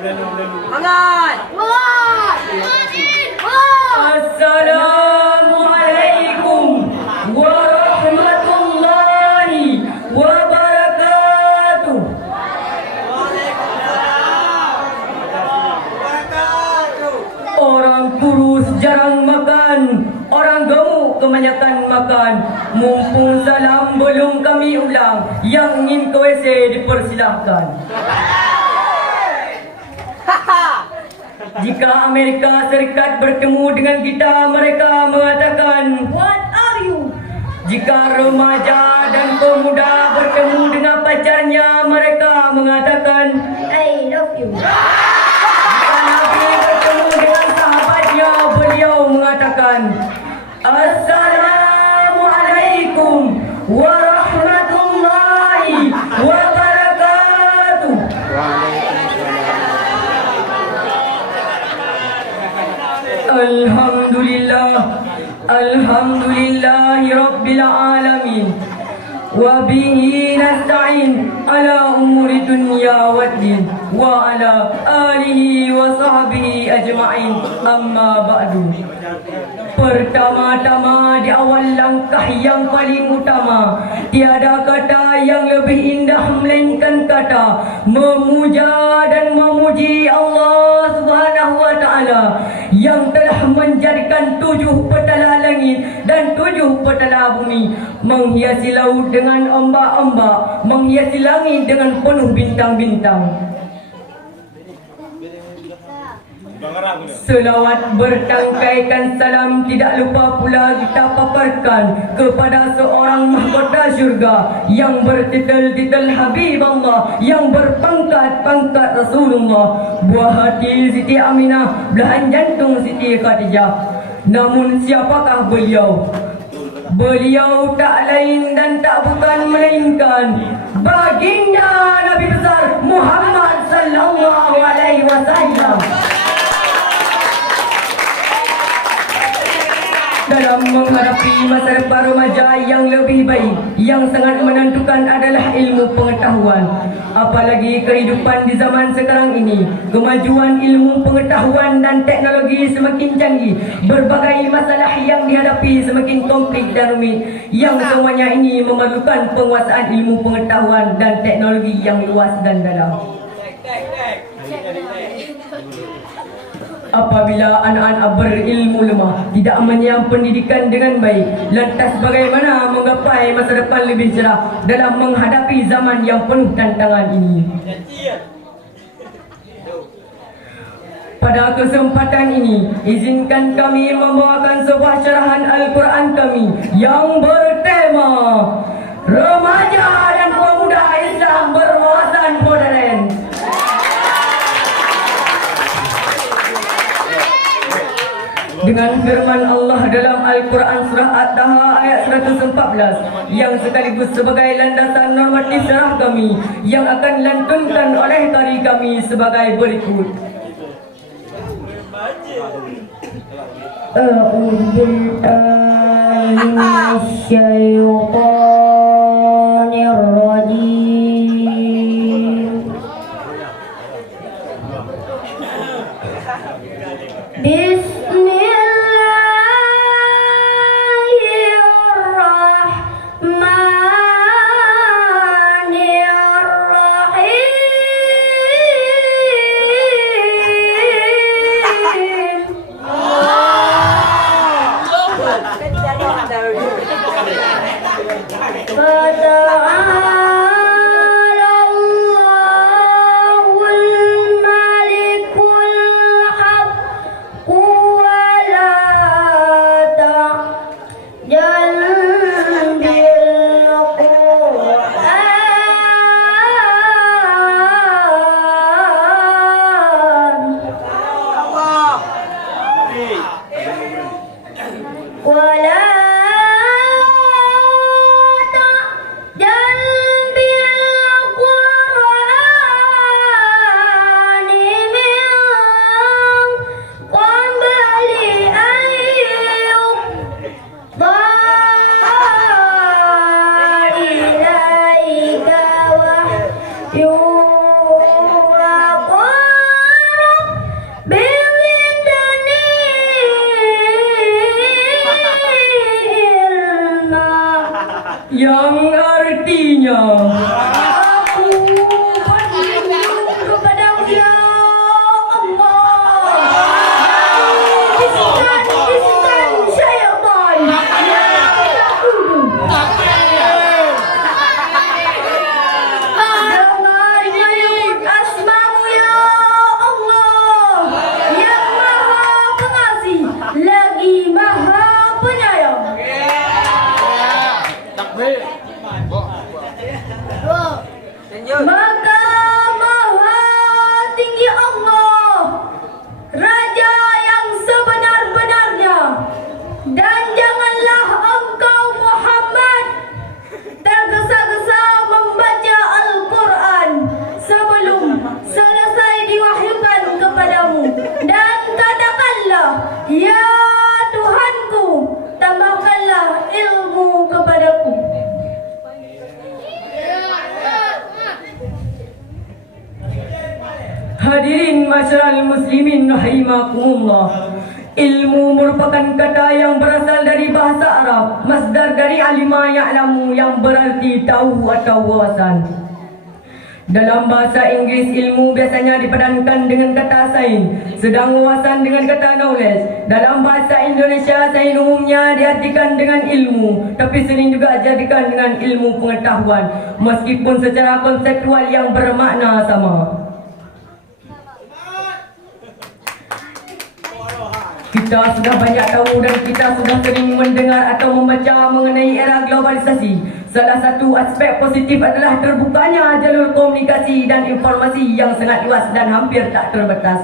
Mangan! Assalamualaikum warahmatullahi wabarakatuh. Orang kurus jarang makan, orang gemuk kebanyakan makan. Mumpung salam belum kami ulang, yang ingin ke WC dipersilahkan. Jika Amerika Serikat bertemu dengan kita, mereka mengatakan, "What are you?" Jika remaja dan pemuda bertemu dengan pacarnya, mereka mengatakan, "I love you." Jika Nabi bertemu dengan sahabatnya, beliau mengatakan, "Assalamualaikum warahmatullahi wabarakatuh." Alhamdulillahi Rabbil Alamin. Wa bihi nasta'in ala umuri dunya waddin wa ala alihi wa sahbihi ajma'in, amma ba'du. Pertama-tama di awal langkah yang paling utama, tiada kata yang lebih indah melainkan kata memuja dan memuji Allah Subhanahu wa Ta'ala yang telah menjadikan 7 petala langit dan 7 petala bumi, menghiasi laut dengan ombak-ombak, menghiasi langit dengan penuh bintang-bintang. Selawat bertangkaikan salam tidak lupa pula kita paparkan kepada seorang mahkota syurga yang bertitel-titel Habib Allah, yang berpangkat-pangkat Rasulullah, buah hati Siti Aminah, belahan jantung Siti Khadijah. Namun siapakah beliau? Beliau tak lain dan tak bukan melainkan baginda Nabi besar Muhammad sallallahu alaihi wasallam. Dalam menghadapi masa depan remaja yang lebih baik, yang sangat menentukan adalah ilmu pengetahuan. Apalagi kehidupan di zaman sekarang ini, kemajuan ilmu pengetahuan dan teknologi semakin canggih, berbagai masalah yang dihadapi semakin kompleks dan rumit, yang semuanya ini memerlukan penguasaan ilmu pengetahuan dan teknologi yang luas dan dalam. Apabila anak-anak berilmu lemah, tidak menyam pendidikan dengan baik, lantas bagaimana menggapai masa depan lebih cerah dalam menghadapi zaman yang penuh tantangan ini? Pada kesempatan ini, izinkan kami membawakan sebuah cerahan Al-Quran kami yang bertema Remaja dan Pemuda Islam Berwawasan Modern. Dengan firman Allah dalam Al-Quran surah At-Taha ayat 114 yang sekaligus sebagai landasan normatif syarah kami yang akan lantunkan oleh qari kami sebagai berikut. A'udzu billahi minasyaitonir rajim. Hadirin masyarakat muslimin rahimakumullah. Ilmu merupakan kata yang berasal dari bahasa Arab, masdar dari alima ya'lamu yang berarti tahu atau wawasan. Dalam bahasa Inggeris, ilmu biasanya dipadankan dengan kata sains, sedang wawasan dengan kata knowledge. Dalam bahasa Indonesia, sains umumnya diartikan dengan ilmu, tapi sering juga diartikan dengan ilmu pengetahuan, meskipun secara konseptual yang bermakna sama. Kita sudah banyak tahu dan kita sudah sering mendengar atau membaca mengenai era globalisasi. Salah satu aspek positif adalah terbukanya jalur komunikasi dan informasi yang sangat luas dan hampir tak terbatas.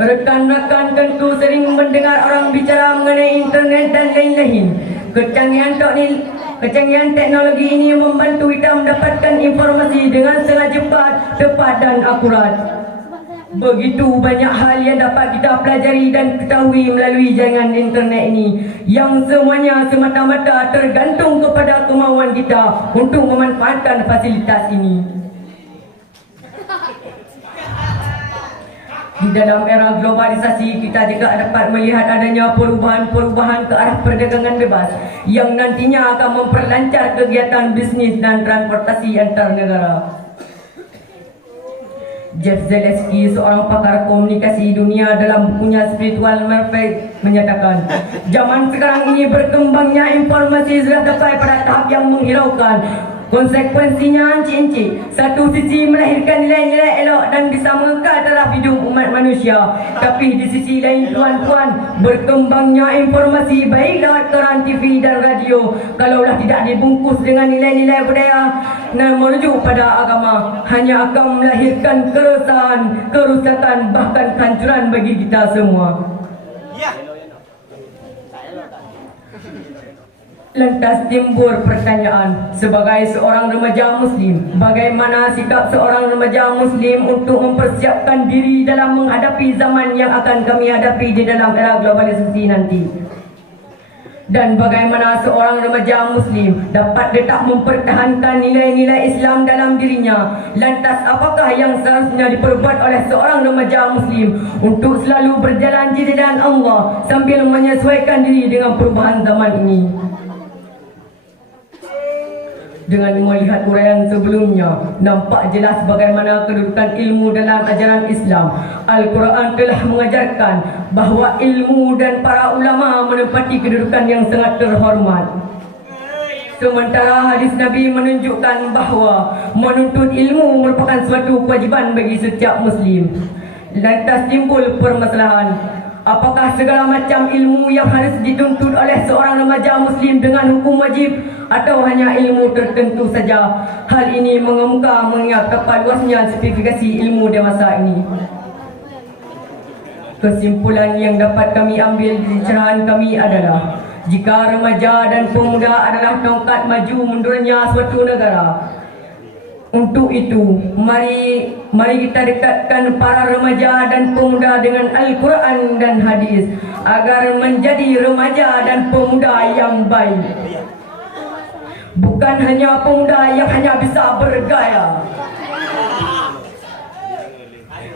Rekan-rekan tentu sering mendengar orang bicara mengenai internet dan lain-lain. Kecanggihan teknologi ini membantu kita mendapatkan informasi dengan sangat cepat, tepat dan akurat. Begitu banyak hal yang dapat kita pelajari dan ketahui melalui jaringan internet ini, yang semuanya semata-mata tergantung kepada kemauan kita untuk memanfaatkan fasilitas ini. Di dalam era globalisasi, kita juga dapat melihat adanya perubahan-perubahan ke arah perdagangan bebas yang nantinya akan memperlancar kegiatan bisnis dan transportasi antar negara. Jeff Zaleski, seorang pakar komunikasi dunia, dalam bukunya Spiritual Warfare menyatakan, zaman sekarang ini berkembangnya informasi sudah sampai pada tahap yang menghiraukan. Konsekuensinya encik-encik, satu sisi melahirkan nilai-nilai elok dan bisa mengekal taraf hidup umat manusia, tapi di sisi lain tuan-tuan, berkembangnya informasi baik lewat koran, TV dan radio, kalaulah tidak dibungkus dengan nilai-nilai budaya dan merujuk pada agama, hanya akan melahirkan keresahan, kerusakan, bahkan kehancuran bagi kita semua. Lantas timbul pertanyaan, sebagai seorang remaja Muslim, bagaimana sikap seorang remaja Muslim untuk mempersiapkan diri dalam menghadapi zaman yang akan kami hadapi di dalam era globalisasi nanti? Dan bagaimana seorang remaja Muslim dapat tetap mempertahankan nilai-nilai Islam dalam dirinya? Lantas apakah yang seharusnya diperbuat oleh seorang remaja Muslim untuk selalu berjalan di jalan Allah sambil menyesuaikan diri dengan perubahan zaman ini? Dengan melihat uraian sebelumnya, nampak jelas bagaimana kedudukan ilmu dalam ajaran Islam. Al-Quran telah mengajarkan bahawa ilmu dan para ulama menempati kedudukan yang sangat terhormat. Sementara hadis Nabi menunjukkan bahawa menuntut ilmu merupakan suatu kewajiban bagi setiap Muslim. Lantas timbul permasalahan, apakah segala macam ilmu yang harus dituntut oleh seorang remaja Muslim dengan hukum wajib atau hanya ilmu tertentu saja? Hal ini mengemuka mengingat betapa luasnya spesifikasi ilmu dewasa ini. Kesimpulan yang dapat kami ambil di cerahan kami adalah, jika remaja dan pemuda adalah tongkat maju mundurnya suatu negara, untuk itu, mari kita dekatkan para remaja dan pemuda dengan Al-Quran dan hadis agar menjadi remaja dan pemuda yang baik. Bukan hanya pemuda yang hanya bisa bergaya.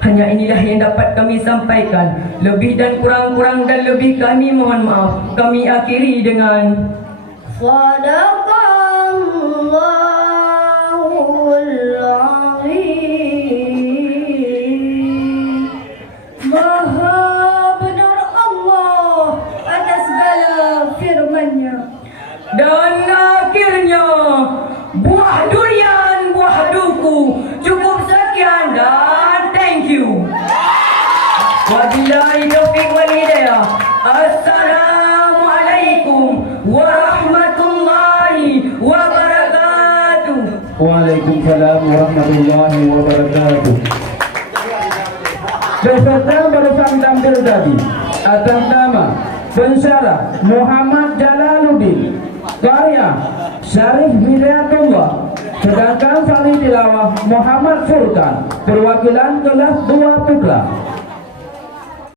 Hanya inilah yang dapat kami sampaikan. Lebih dan kurang dan lebih kami mohon maaf. Kami akhiri dengan Sadaqallah. Maha benar Allah atas segala firman-Nya. Dan akhirnya, buah durian, buah duku. Cukup sekian dan thank you. Wabillahi taufiq wal hidayah. Assalamualaikum warahmatullahi wabarakatuh. Waalaikumsalam warahmatullahi wabarakatuh. Peserta barusan tampil tadi atas nama pensyarah Muhammad Jalaluddin, karya Syarif Hidayatullah, sedangkan sali tilawah Muhammad Furqan, perwakilan kelas 2 Pukla.